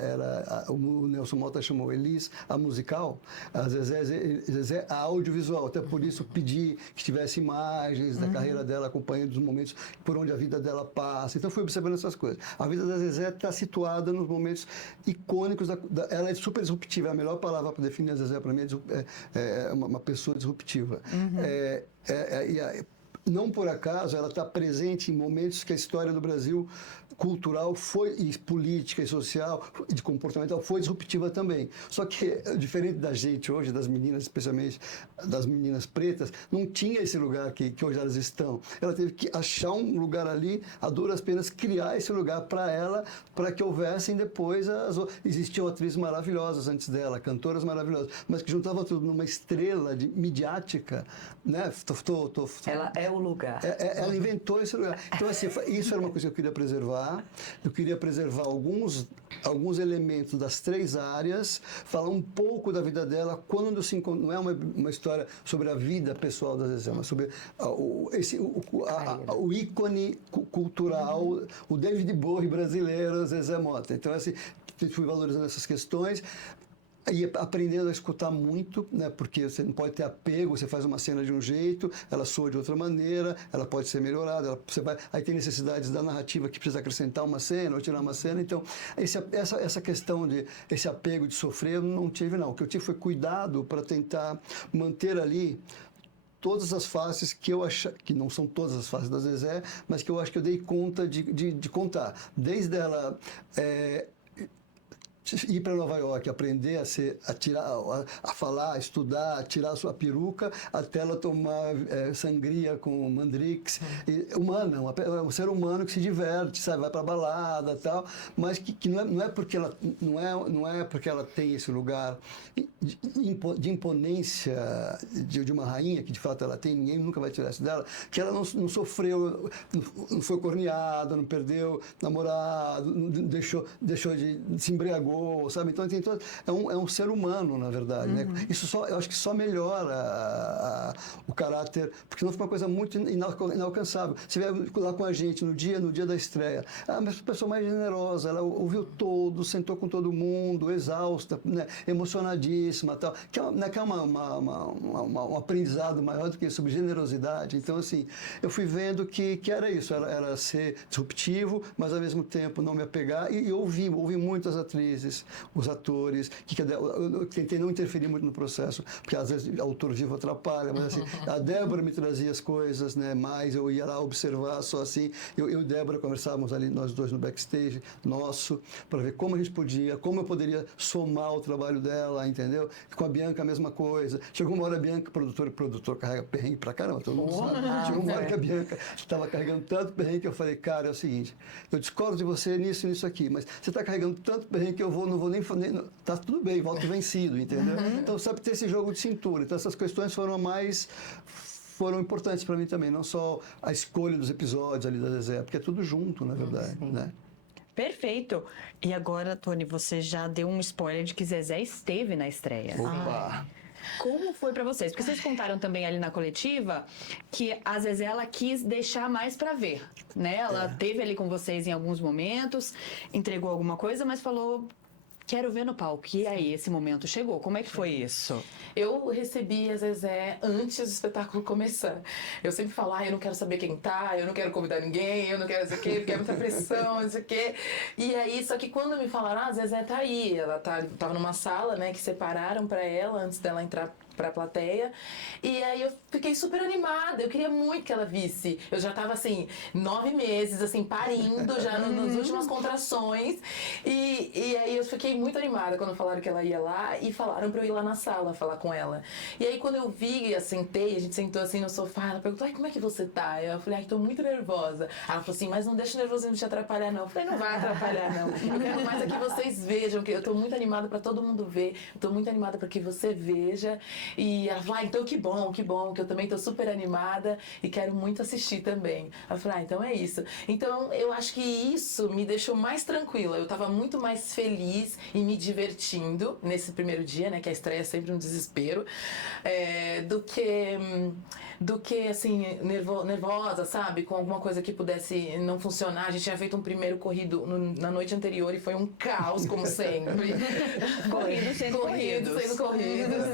o Nelson Mota chamou Elis a musical, a Zezé a audiovisual. Até por isso pedi que tivesse imagens da carreira dela, acompanhando os momentos por onde a vida dela passa. Então fui observando essas coisas. A vida da Zezé está situada nos momentos icônicos ela é super disruptiva. A melhor palavra para definir a Zezé para mim é uma pessoa disruptiva. Não por acaso ela está presente em momentos que a história do Brasil cultural e política e social e de comportamental foi disruptiva também. Só que, diferente da gente hoje, das meninas, especialmente das meninas pretas, não tinha esse lugar que hoje elas estão. Ela teve que achar um lugar ali, a duras penas criar esse lugar para ela, para que houvessem depois existiam atrizes maravilhosas antes dela, cantoras maravilhosas, mas que juntavam tudo numa estrela midiática, né? Ela é o lugar. Ela inventou esse lugar. Então, assim, isso era uma coisa que eu queria preservar. Eu queria preservar alguns elementos das 3 áreas, falar um pouco da vida dela, quando se encontra. Não é uma história sobre a vida pessoal da Zezé, mas sobre o ícone cultural, o David Bowie brasileiro, Zezé Mota. Então, assim, fui valorizando essas questões. E aprendendo a escutar muito, né? Porque você não pode ter apego, você faz uma cena de um jeito, ela soa de outra maneira, ela pode ser melhorada, aí tem necessidades da narrativa que precisa acrescentar uma cena ou tirar uma cena. Então, essa questão esse apego de sofrer, eu não tive, não. O que eu tive foi cuidado para tentar manter ali todas as faces que eu acho, que não são todas as faces da Zezé, mas que eu acho que eu dei conta de contar. Desde ela ir para Nova York, aprender a falar, a estudar, a tirar a sua peruca, até ela tomar sangria com Mandrix. É um ser humano que se diverte, sabe? Vai para balada e tal, mas que não é porque ela tem esse lugar de imponência de uma rainha, que de fato ela tem, ninguém nunca vai tirar isso dela, que ela não sofreu, não foi corneada, não perdeu namorado, deixou de se embriagou, sabe? Então é um ser humano, na verdade, né? Isso eu acho que só melhora o caráter, porque não fica uma coisa muito inalcançável. Você vai lá com a gente no dia da estreia, a pessoa mais generosa, ela ouviu todo, sentou com todo mundo, exausta, né? Emocionadíssima, tal, que é um aprendizado maior do que sobre generosidade. Então, assim, eu fui vendo que era isso, era ser disruptivo, mas ao mesmo tempo não me apegar, e ouvi muitas atrizes, os atores, eu tentei não interferir muito no processo, porque às vezes o autor vivo atrapalha, mas assim, a Débora me trazia as coisas, né, mais eu ia lá observar, só assim, eu e Débora conversávamos ali, nós dois no backstage nosso, para ver como eu poderia somar o trabalho dela, entendeu? Com a Bianca a mesma coisa. Chegou uma hora a Bianca, produtor carrega perrengue pra caramba, todo mundo sabe. Chegou uma hora que a Bianca estava carregando tanto perrengue que eu falei, cara, é o seguinte, eu discordo de você nisso e nisso aqui, mas você está carregando tanto perrengue que eu não vou nem tá tudo bem, volto vencido, entendeu? Então, sabe, ter esse jogo de cintura. Então, essas questões foram importantes para mim também, não só a escolha dos episódios ali da Zezé, porque é tudo junto, na verdade, né? Perfeito. E agora, Tony, você já deu um spoiler de que Zezé esteve na estreia. Opa! Como foi pra vocês? Porque vocês contaram também ali na coletiva que a Zezé, ela quis deixar mais pra ver, né? Ela teve ali com vocês em alguns momentos, entregou alguma coisa, mas falou... Quero ver no palco. E aí, esse momento chegou. Como é que foi isso? Eu recebi a Zezé antes do espetáculo começar. Eu sempre falo, eu não quero saber quem tá, eu não quero convidar ninguém, eu não quero não sei o quê, porque é muita pressão, não sei o quê. E aí, só que quando me falaram, a Zezé tá aí, ela tava numa sala, né, que separaram pra ela antes dela entrar pra plateia, e aí eu fiquei super animada, eu queria muito que ela visse. Eu já tava, assim, 9 meses, assim, parindo, já nas últimas contrações, e aí eu fiquei muito animada quando falaram que ela ia lá, e falaram pra eu ir lá na sala falar com ela. E aí quando eu vi, eu sentei, a gente sentou assim no sofá, ela perguntou, como é que você tá? Eu falei, tô muito nervosa. Ela falou assim, mas não deixa o nervosismo te atrapalhar, não. Eu falei, não vai atrapalhar, não. Eu quero mais é que vocês vejam, que eu tô muito animada pra todo mundo ver, eu tô muito animada pra que você veja. E ela falou, então que bom, que eu também tô super animada e quero muito assistir também. Ela falou, então é isso. Então eu acho que isso me deixou mais tranquila. Eu tava muito mais feliz e me divertindo nesse primeiro dia, né? Que a estreia é sempre um desespero. Do que assim, nervosa, sabe? Com alguma coisa que pudesse não funcionar. A gente tinha feito um primeiro corrido na noite anterior e foi um caos, como sempre. Corridos sendo corridos.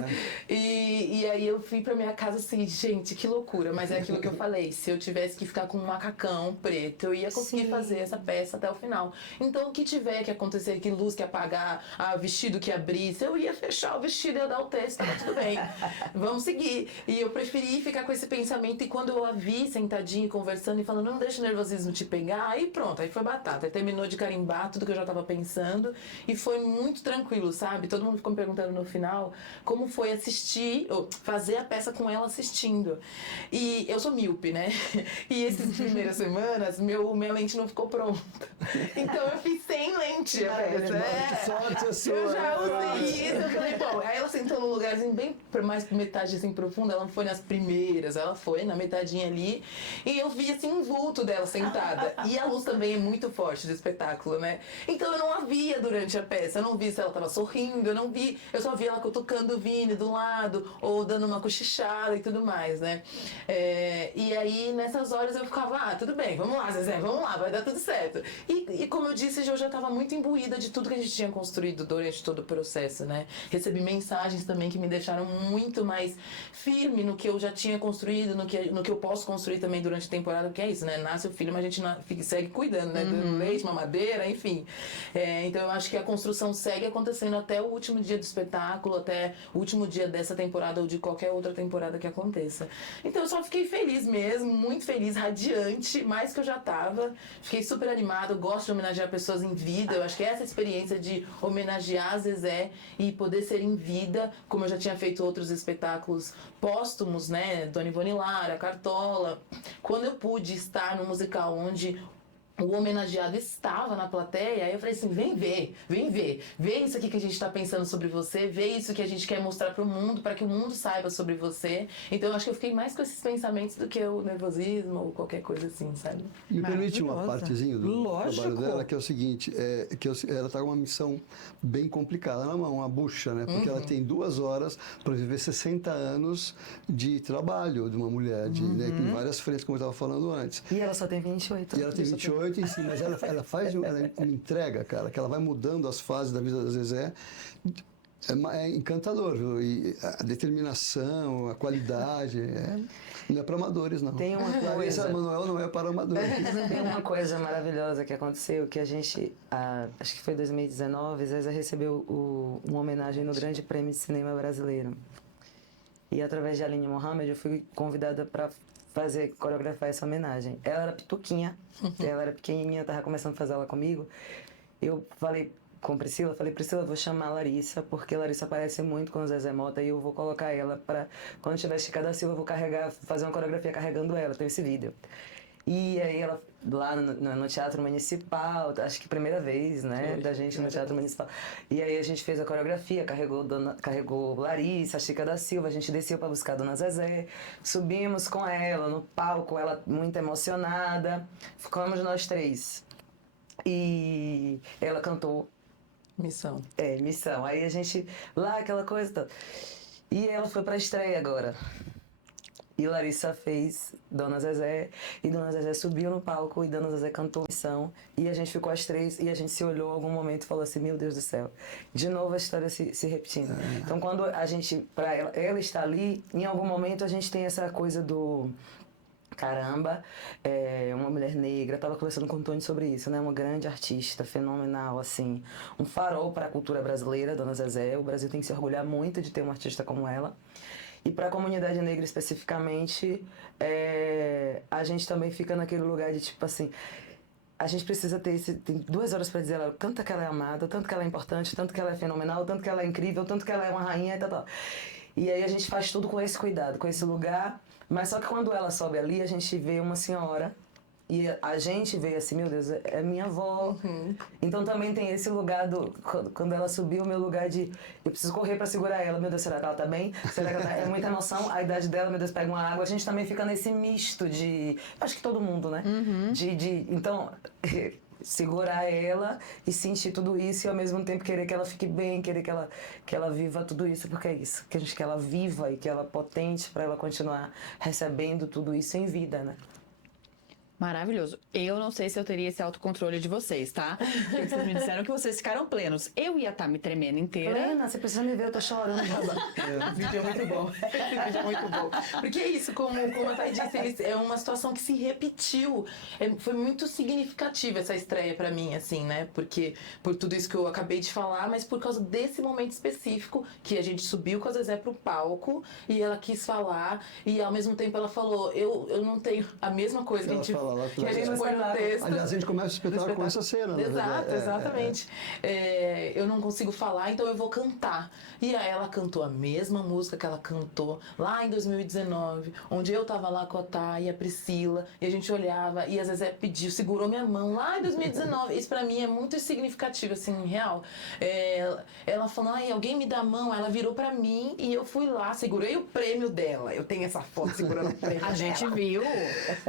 E aí eu fui pra minha casa assim, gente, que loucura. Mas é aquilo que eu falei, se eu tivesse que ficar com um macacão preto, eu ia conseguir fazer essa peça até o final. Então o que tiver que acontecer, que luz que apagar, vestido que abrisse, eu ia fechar o vestido e ia dar o texto, tava tudo bem. Vamos seguir. E eu preferi ficar com esse pensamento, e quando eu a vi sentadinha, conversando e falando, não deixa o nervosismo te pegar, aí pronto, aí foi batata. Aí terminou de carimbar tudo que eu já tava pensando e foi muito tranquilo, sabe? Todo mundo ficou me perguntando no final como foi assistir, ou fazer a peça com ela assistindo. E eu sou míope, né? E essas primeiras semanas, minha lente não ficou pronta. Então eu fiz sem lente a peça. Que sorte a sua. Eu já usei isso, eu falei, bom, aí ela sentou num lugarzinho bem mais metade assim profunda, ela não foi nas primeiras, ela foi na metadinha ali, e eu vi assim um vulto dela sentada. E a luz também é muito forte do espetáculo, né? Então eu não a via durante a peça, eu não vi se ela tava sorrindo, eu só vi ela cutucando o Vini do lado, ou dando uma cochichada e tudo mais, né? E aí nessas horas eu ficava, tudo bem, vamos lá, Zezé, vamos lá, vai dar tudo certo. E como eu disse, eu já tava muito imbuída de tudo que a gente tinha construído durante todo o processo, né? Recebi mensagens também que me deixaram muito mais firme no que eu já tinha construído, no que eu posso construir também durante a temporada, que é isso, né? Nasce o filho, mas a gente segue cuidando, né? Do leite, mamadeira, enfim. Então eu acho que a construção segue acontecendo até o último dia do espetáculo, até o último dia dessa temporada ou de qualquer outra temporada que aconteça. Então eu só fiquei feliz mesmo, muito feliz, radiante, mais que eu já tava. Fiquei super animada, eu gosto de homenagear pessoas em vida. Eu acho que essa experiência de homenagear a Zezé e poder ser em vida, como eu já tinha feito outros espetáculos póstumos, né? Dona Ivone Lara, Cartola. Quando eu pude estar no musical onde o homenageado estava na plateia, aí eu falei assim, vem ver, vê isso aqui que a gente está pensando sobre você, vê isso que a gente quer mostrar pro mundo, para que o mundo saiba sobre você. Então eu acho que eu fiquei mais com esses pensamentos do que o nervosismo ou qualquer coisa assim, sabe? Me permite uma partezinha do trabalho dela, que é o seguinte, ela está com uma missão bem complicada na mão, uma bucha, né? Porque ela tem 2 horas para viver 60 anos de trabalho de uma mulher, né? Em várias frentes, como eu estava falando antes. E ela só tem 28. E ela tem 28 em si, mas ela me entrega, cara, que ela vai mudando as fases da vida da Zezé. É encantador, viu? E a determinação, a qualidade, não é para amadores, não. Tem uma coisa... Manuel não é para amadores. Tem uma coisa maravilhosa que aconteceu, que a gente, acho que foi 2019, Zezé recebeu uma homenagem no Grande Prêmio de Cinema Brasileiro. E através de Aline Mohamed, eu fui convidada para coreografar essa homenagem. Ela era pituquinha, ela era pequenininha, estava começando a fazer ela comigo. Eu falei com Priscila, Priscila, vou chamar a Larissa, porque a Larissa aparece muito com o Zezé Mota e eu vou colocar ela para, quando tiver Chica da Silva, eu vou fazer uma coreografia carregando ela, tem esse vídeo. E aí ela, lá no Teatro Municipal, acho que primeira vez, né, da gente no Teatro Municipal. E aí a gente fez a coreografia, carregou Larissa, Chica da Silva, a gente desceu para buscar a Dona Zezé, subimos com ela no palco, ela muito emocionada, ficamos nós 3. E ela cantou. Missão. Missão. Aí a gente, lá aquela coisa toda. E ela foi pra estreia agora. E Larissa fez Dona Zezé, e Dona Zezé subiu no palco e Dona Zezé cantou Missão, e a gente ficou as 3 e a gente se olhou em algum momento e falou assim, meu Deus do céu, de novo a história se repetindo. Então quando a gente, pra ela está ali, em algum momento a gente tem essa coisa do caramba, uma mulher negra, estava conversando com o Tony sobre isso, né? Uma grande artista, fenomenal, assim, um farol para a cultura brasileira, Dona Zezé. O Brasil tem que se orgulhar muito de ter uma artista como ela. E para a comunidade negra especificamente, a gente também fica naquele lugar de tipo assim, a gente precisa tem 2 horas para dizer ela, o tanto que ela é amada, o tanto que ela é importante, o tanto que ela é fenomenal, o tanto que ela é incrível, o tanto que ela é uma rainha e tal. E aí a gente faz tudo com esse cuidado, com esse lugar, mas só que quando ela sobe ali, a gente vê uma senhora E a gente veio assim, meu Deus, é minha avó. Então também tem esse lugar quando ela subiu, o meu lugar de eu preciso correr pra segurar ela. Meu Deus, será que ela tá bem? Será que ela tá... É muita emoção. A idade dela, meu Deus, pega uma água. A gente também fica nesse misto de... Acho que todo mundo, né? Então, segurar ela e sentir tudo isso e ao mesmo tempo querer que ela fique bem, querer que ela viva tudo isso, porque é isso. Que a gente quer ela viva e que ela potente pra ela continuar recebendo tudo isso em vida, né? Maravilhoso. Eu não sei se eu teria esse autocontrole de vocês, tá? Porque vocês me disseram que vocês ficaram plenos. Eu ia estar me tremendo inteira. Plena, você precisa me ver, eu tô chorando. O vídeo é muito bom. Esse vídeo é muito bom. Porque é isso, como a Thay disse, é uma situação que se repetiu. Foi muito significativa essa estreia pra mim, assim, né? Porque por tudo isso que eu acabei de falar, mas por causa desse momento específico que a gente subiu com a Zezé pro palco e ela quis falar e ao mesmo tempo ela falou, eu não tenho a mesma coisa que a gente que a gente põe no texto. Aliás, a gente começa o espetáculo com essa cena, né? Exato, exatamente. Eu não consigo falar, então eu vou cantar. E aí ela cantou a mesma música que ela cantou lá em 2019, onde eu tava lá com a Thay e a Priscila, e a gente olhava, e a Zezé pediu, segurou minha mão lá em 2019. Isso pra mim é muito significativo, assim, real. Ela falou, ai, alguém me dá a mão, ela virou pra mim e eu fui lá, segurei o prêmio dela. Eu tenho essa foto segurando o prêmio A gente dela. viu.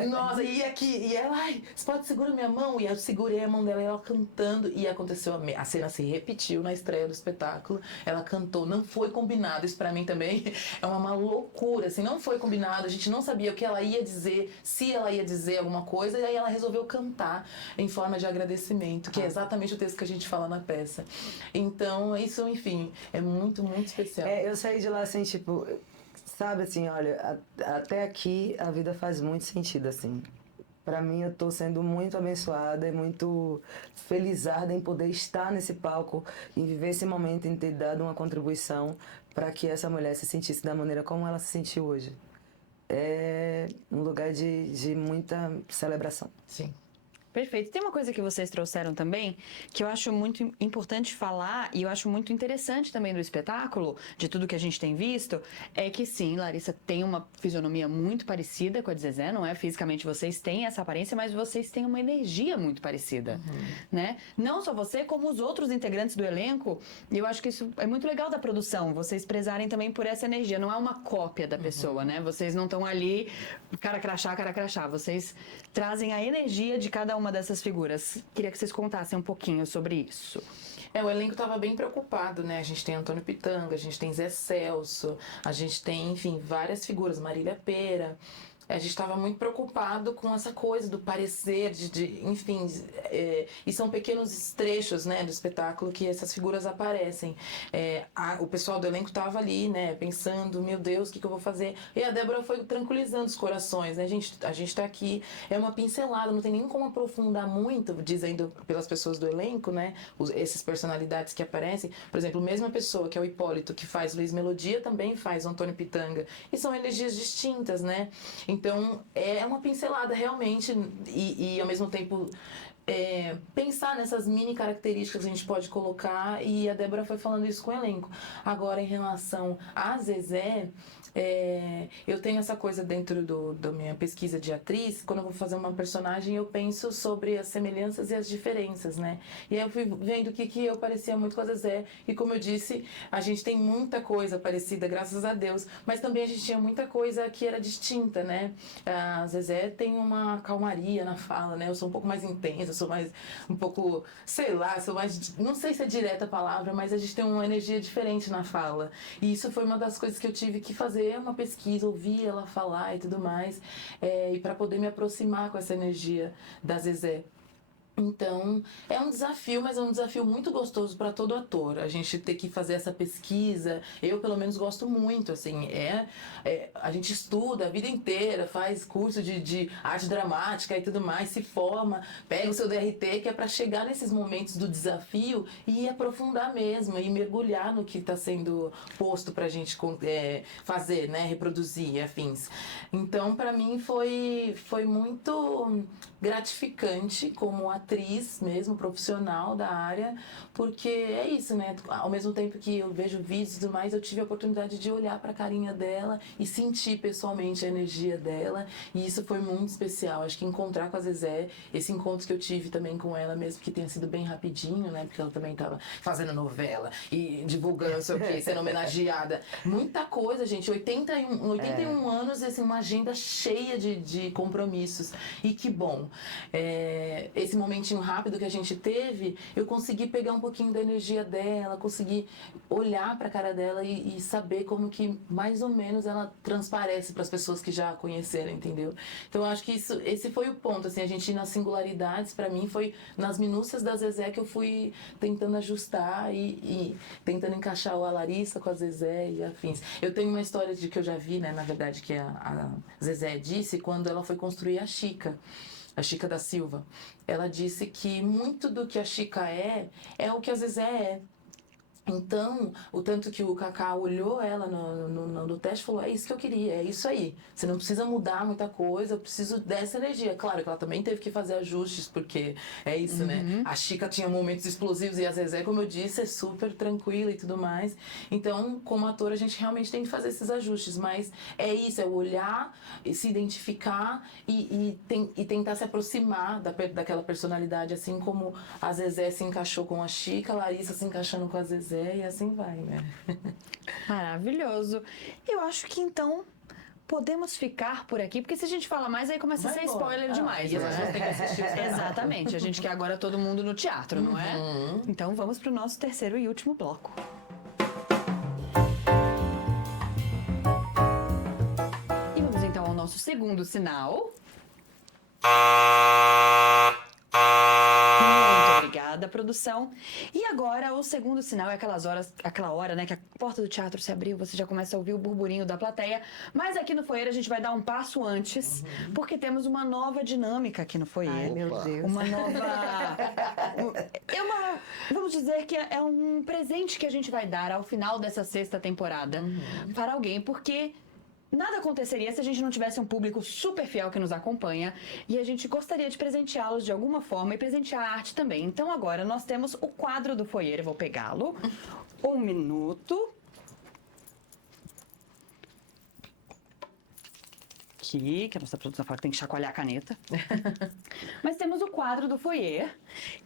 Nossa, e aqui, e ela, ai, você pode segurar minha mão? E eu segurei a mão dela e ela cantando. E aconteceu, a cena se repetiu na estreia do espetáculo. Ela cantou, não foi combinado. Isso pra mim também é uma loucura, assim, não foi combinado. A gente não sabia o que ela ia dizer, se ela ia dizer alguma coisa. E aí ela resolveu cantar em forma de agradecimento, que é exatamente o texto que a gente fala na peça. Então, isso, enfim, é muito, muito especial. Eu saí de lá assim, tipo, sabe assim, olha, até aqui a vida faz muito sentido, assim. Pra mim, eu tô sendo muito abençoada e muito felizarda em poder estar nesse palco, em viver esse momento, em ter dado uma contribuição para que essa mulher se sentisse da maneira como ela se sentiu hoje. É um lugar de muita celebração. Sim. Perfeito. Tem uma coisa que vocês trouxeram também, que eu acho muito importante falar, e eu acho muito interessante também do espetáculo, de tudo que a gente tem visto, é que sim, Larissa tem uma fisionomia muito parecida com a de Zezé, não é? Fisicamente vocês têm essa aparência, mas vocês têm uma energia muito parecida, né? Não só você, como os outros integrantes do elenco, e eu acho que isso é muito legal da produção, vocês prezarem também por essa energia, não é uma cópia da pessoa, né? Vocês não estão ali, cara crachá, vocês trazem a energia de cada uma dessas figuras. Queria que vocês contassem um pouquinho sobre isso. O elenco estava bem preocupado, né? A gente tem Antônio Pitanga, a gente tem Zé Celso, a gente tem, enfim, várias figuras, Marília Pera. A gente estava muito preocupado com essa coisa do parecer, enfim, e são pequenos trechos, né, do espetáculo que essas figuras aparecem. O pessoal do elenco estava ali, né, pensando, meu Deus, o que eu vou fazer? E a Débora foi tranquilizando os corações, né, a gente está aqui, é uma pincelada, não tem nem como aprofundar muito, dizendo pelas pessoas do elenco, né, essas personalidades que aparecem. Por exemplo, a mesma pessoa que é o Hipólito, que faz Luiz Melodia, também faz o Antônio Pitanga, e são energias distintas, né? Então, é uma pincelada realmente e ao mesmo tempo pensar nessas mini características que a gente pode colocar, e a Débora foi falando isso com o elenco. Agora, em relação a Zezé, eu tenho essa coisa dentro da minha pesquisa de atriz, quando eu vou fazer uma personagem, eu penso sobre as semelhanças e as diferenças, né? E aí eu fui vendo que eu parecia muito com a Zezé, e como eu disse, a gente tem muita coisa parecida, graças a Deus, mas também a gente tinha muita coisa que era distinta, né? A Zezé tem uma calmaria na fala, né? Eu sou um pouco mais intensa, sou mais, um pouco, sei lá, sou mais, não sei se é direta a palavra, mas a gente tem uma energia diferente na fala. E isso foi uma das coisas que eu tive que fazer uma pesquisa, ouvir ela falar e tudo mais, e para poder me aproximar com essa energia da Zezé. Então, é um desafio, mas é um desafio muito gostoso para todo ator. A gente ter que fazer essa pesquisa, eu pelo menos gosto muito, assim, a gente estuda a vida inteira, faz curso de arte dramática e tudo mais, se forma, pega o seu DRT, que é para chegar nesses momentos do desafio e aprofundar mesmo, e mergulhar no que está sendo posto para a gente fazer, né, reproduzir, afins. Então, para mim, foi muito gratificante como atriz, atriz mesmo, profissional da área, porque é isso, né? Ao mesmo tempo que eu vejo vídeos e tudo mais, eu tive a oportunidade de olhar pra carinha dela e sentir pessoalmente a energia dela, e isso foi muito especial. Acho que encontrar com a Zezé, esse encontro que eu tive também com ela, mesmo que tenha sido bem rapidinho, né? Porque ela também tava fazendo novela e divulgando, não sei o quê, sendo homenageada. Muita coisa, gente. 81 anos, assim, uma agenda cheia de compromissos. E que bom. Esse momentinho rápido que a gente teve, eu consegui pegar um pouquinho da energia dela, consegui olhar pra cara dela e saber como que, mais ou menos, ela transparece para as pessoas que já a conheceram, entendeu? Então, eu acho que esse foi o ponto, assim, a gente ir nas singularidades, pra mim, foi nas minúcias da Zezé que eu fui tentando ajustar e tentando encaixar a Larissa com a Zezé e afins. Eu tenho uma história de que eu já vi, né, na verdade, que a Zezé disse quando ela foi construir a Chica da Silva. Ela disse que muito do que a Chica é o que a Zezé é. Então, o tanto que o Kaká olhou ela no teste e falou, é isso que eu queria, é isso aí. Você não precisa mudar muita coisa, eu preciso dessa energia. Claro que ela também teve que fazer ajustes, porque é isso, né? A Chica tinha momentos explosivos e a Zezé, como eu disse, é super tranquila e tudo mais. Então, como ator, a gente realmente tem que fazer esses ajustes. Mas é isso, é olhar, se identificar e tentar se aproximar daquela personalidade, assim como a Zezé se encaixou com a Chica, a Larissa se encaixando com a Zezé. E assim vai, né? Maravilhoso. Eu acho que então podemos ficar por aqui, porque se a gente fala mais, aí começa a ser spoiler demais. E as pessoas têm que assistir. Exatamente. A gente quer agora todo mundo no teatro, não é? Então vamos pro nosso terceiro e último bloco. E vamos então ao nosso segundo sinal. Muito obrigada, produção. E agora, o segundo sinal é aquela hora, né, que a porta do teatro se abriu, você já começa a ouvir o burburinho da plateia. Mas aqui no foyer a gente vai dar um passo antes, porque temos uma nova dinâmica aqui no foyer. Ai, meu Deus. Uma nova... Vamos dizer que é um presente que a gente vai dar ao final dessa sexta temporada para alguém, porque... nada aconteceria se a gente não tivesse um público super fiel que nos acompanha e a gente gostaria de presenteá-los de alguma forma e presentear a arte também. Então agora nós temos o quadro do foyer, eu vou pegá-lo. 1 minuto. Aqui, que a nossa produção fala que tem que chacoalhar a caneta. Mas temos o quadro do foyer,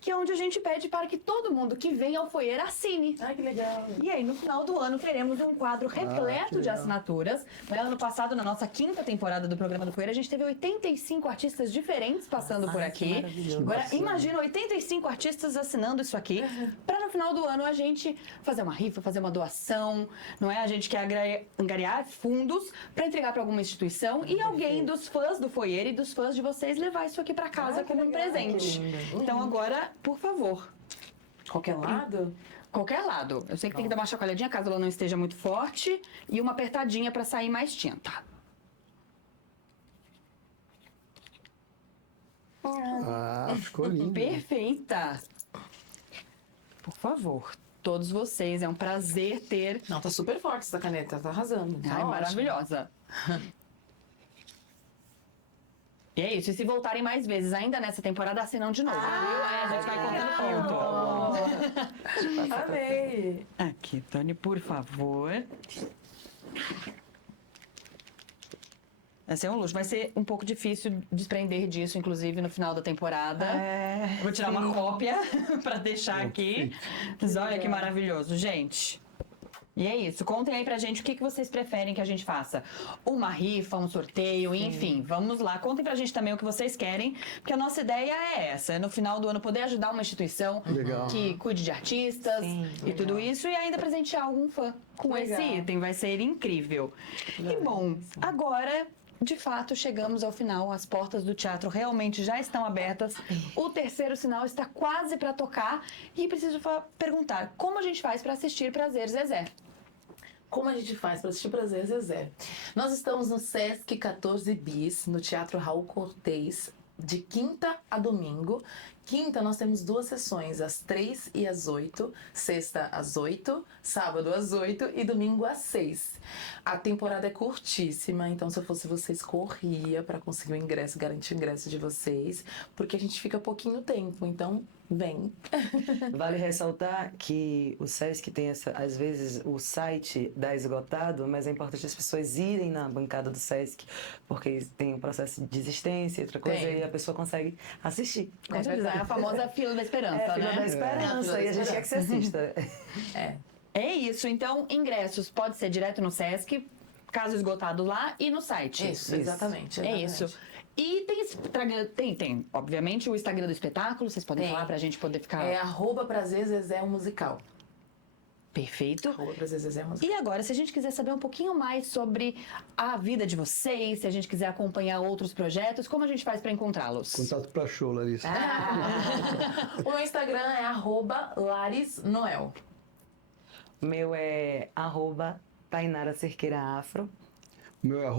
que é onde a gente pede para que todo mundo que vem ao foyer assine. Ai, que legal. E aí, no final do ano, teremos um quadro repleto de assinaturas. No ano passado, na nossa 5ª temporada do programa do Foyer, a gente teve 85 artistas diferentes passando por aqui. Agora, imagina 85 artistas assinando isso aqui, para no final do ano a gente fazer uma rifa, fazer uma doação, não é? A gente quer angariar fundos para entregar para alguma instituição e alguém dos fãs do Foyer e dos fãs de vocês levar isso aqui para casa como um presente. Então, agora, por favor. Qualquer lado? Qualquer lado. Eu sei que tem que dar uma chacoalhadinha caso ela não esteja muito forte e uma apertadinha para sair mais tinta. Ah, ficou lindo. Perfeita. Por favor, todos vocês, é um prazer ter... Não, tá super forte essa caneta, tá arrasando. Tá Ai, ótimo. maravilhosa. E é isso, e se voltarem mais vezes ainda nessa temporada, assinam de novo, viu? A gente vai contando ponto. Amei! Aqui, Tony, por favor. Vai ser um luxo. Vai ser um pouco difícil desprender disso, inclusive, no final da temporada. Vou tirar uma cópia pra deixar aqui. Mas olha que maravilhoso, gente. E é isso. Contem aí pra gente o que vocês preferem que a gente faça. Uma rifa, um sorteio, enfim. Vamos lá. Contem pra gente também o que vocês querem, porque a nossa ideia é essa. É no final do ano poder ajudar uma instituição que cuide de artistas e tudo isso. E ainda presentear algum fã com esse item. Vai ser incrível. E bom, agora... de fato, chegamos ao final. As portas do teatro realmente já estão abertas. O terceiro sinal está quase para tocar. E preciso perguntar, como a gente faz para assistir Prazer Zezé? Como a gente faz para assistir Prazer Zezé? Nós estamos no Sesc 14 Bis, no Teatro Raul Cortez, de quinta a domingo, Quinta, nós temos 2 sessões, às 3 e às 8. Sexta, às 8. Sábado, às 8. E domingo, às 6. A temporada é curtíssima, então se eu fosse vocês, corria para conseguir o ingresso, garantir o ingresso de vocês. Porque a gente fica pouquinho tempo, então vem. Vale ressaltar que o Sesc tem às vezes o site dá esgotado, mas é importante as pessoas irem na bancada do Sesc, porque tem um processo de desistência, outra coisa, Tem. e a pessoa consegue assistir. Com certeza, é a famosa fila da esperança, É a fila né? da esperança, e a gente quer que você assista. É isso, então ingressos pode ser direto no Sesc, caso esgotado lá, e no site. Isso, exatamente. É isso. E tem Instagram, tem, obviamente, o Instagram do espetáculo, vocês podem Tem. falar pra gente poder ficar... É @Prazer Zezé o musical. Perfeito. @Prazer Zezé o musical. E agora, se a gente quiser saber um pouquinho mais sobre a vida de vocês, se a gente quiser acompanhar outros projetos, como a gente faz pra encontrá-los? Contato para show, Larissa. O meu Instagram é @LarisNoel. O meu é @TainaraCerqueiraAfro. O meu é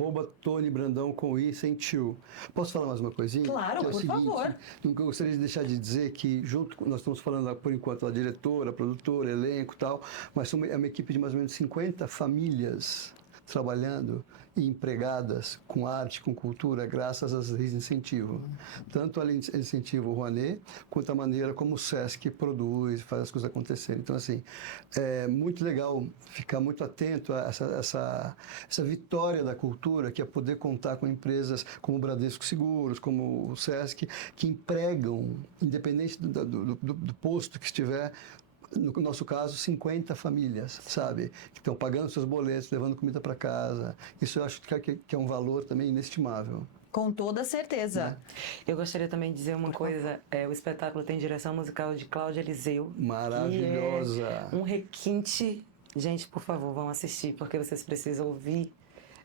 @Tony Brandão com I sem tio. Posso falar mais uma coisinha? Claro, Que é o por seguinte, favor. Nunca gostaria de deixar de dizer que nós estamos falando por enquanto da diretora, produtora, elenco e tal, mas é uma equipe de mais ou menos 50 famílias trabalhando e empregadas com arte, com cultura, graças às leis de incentivo. Tanto a lei de incentivo Rouanet, quanto a maneira como o Sesc produz, faz as coisas acontecerem. Então, assim, é muito legal ficar muito atento a essa vitória da cultura, que é poder contar com empresas como o Bradesco Seguros, como o Sesc, que empregam, independente do posto que estiver, no nosso caso, 50 famílias, sabe? Que estão pagando seus boletos, levando comida para casa. Isso eu acho que é um valor também inestimável. Com toda certeza. Eu gostaria também de dizer uma coisa, o espetáculo tem direção musical de Cláudia Eliseu. Maravilhosa. Que é um requinte. Gente, por favor, vão assistir, porque vocês precisam ouvir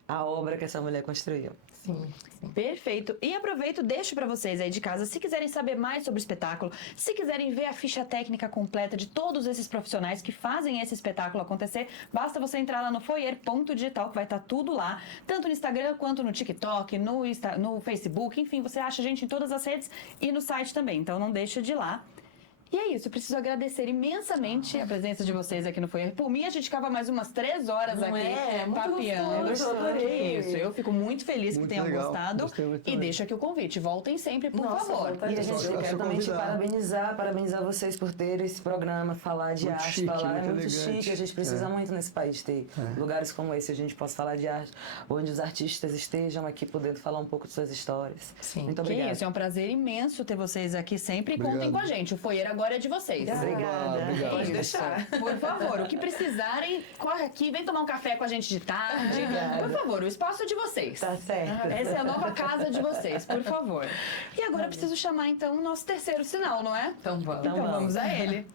a obra que essa mulher construiu. Sim, sim. Perfeito. E aproveito, deixo pra vocês aí de casa, se quiserem saber mais sobre o espetáculo, se quiserem ver a ficha técnica completa de todos esses profissionais que fazem esse espetáculo acontecer, basta você entrar lá no foyer.digital, que vai estar tudo lá, tanto no Instagram quanto no TikTok, no Facebook, enfim, você acha a gente em todas as redes e no site também, então não deixa de ir lá. E é isso, eu preciso agradecer imensamente a presença de vocês aqui no Foyer. Por mim, a gente ficava mais umas 3 horas Não aqui é? Muito papeando. gostoso, eu É adorei. isso, eu fico muito feliz que Muito tenham legal, gostado. gostei muito E também. deixo aqui o convite, voltem sempre, por Nossa, favor. voltarei. E a gente Eu quer sou também te convidado. parabenizar vocês por terem esse programa, falar de Muito arte, chique, falar, é muito muito elegante. chique, a gente precisa É. muito nesse país ter lugares como esse, a gente possa falar de arte, onde os artistas estejam aqui podendo falar um pouco de suas histórias. Sim. Muito Que obrigada. isso, é um prazer imenso ter vocês aqui sempre. E contem Obrigado. com a gente, o Foyer agora é de vocês. Obrigada. Obrigado. Pode Isso. deixar. Por favor, o que precisarem, corre aqui, vem tomar um café com a gente de tarde. Por favor, o espaço é de vocês. Tá certo. Essa é a nova casa de vocês, por favor. E agora eu preciso chamar então o nosso terceiro sinal, não é? Então vamos. Então vamos a ele.